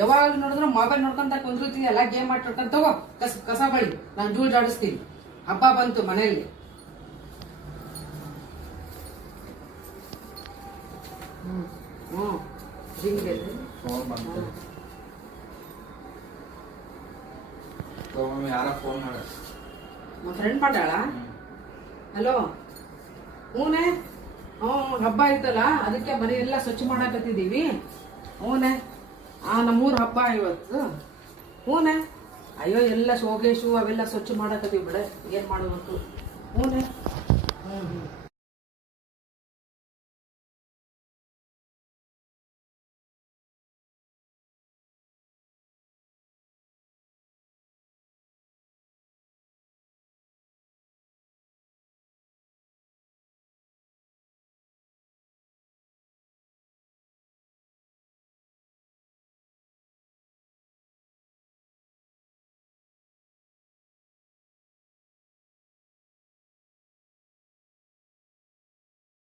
ಯಾವಾಗ ನೋಡಿದ್ರು ಮೊಬೈಲ್ ನೋಡ್ಕೊಂತ ಕುಂದಿರ್ತೀನಿ, ಎಲ್ಲ ಗೇಮ್ ಆಡ್ಕೊಂತ. ತಗೋ ಕಸ ಬಳಿ, ನಾನು ಜೂಳ್ ಜಾಡಿಸ್ತೀನಿ. ಹಬ್ಬ ಬಂತು ಮನೆಯಲ್ಲಿ. ಯಾರ ಫೋನ್ ಮಾಡ ಫ್ರೆಂಡ್ ಮಾಡ್ಯಾಳ. ಹಲೋ, ಹೂನೆ. ಹಬ್ಬ ಐತಲ್ಲ, ಅದಕ್ಕೆ ಮನೆ ಎಲ್ಲ ಸ್ವಚ್ಛ ಮಾಡಾಕತ್ತಿದೀವಿ. ಹೂನೆ, ನಮ್ಮೂರ್ ಹಬ್ಬ ಇವತ್ತು. ಹೂನೆ, ಅಯ್ಯೋ ಎಲ್ಲ ಶೋಗೇಶು ಅವೆಲ್ಲ ಸ್ವಚ್ಛ ಮಾಡಾಕತ್ತೀವಿ ಬಿಡ, ಏನ್ ಮಾಡ್ಬೇಕು. ಹೂನೆ.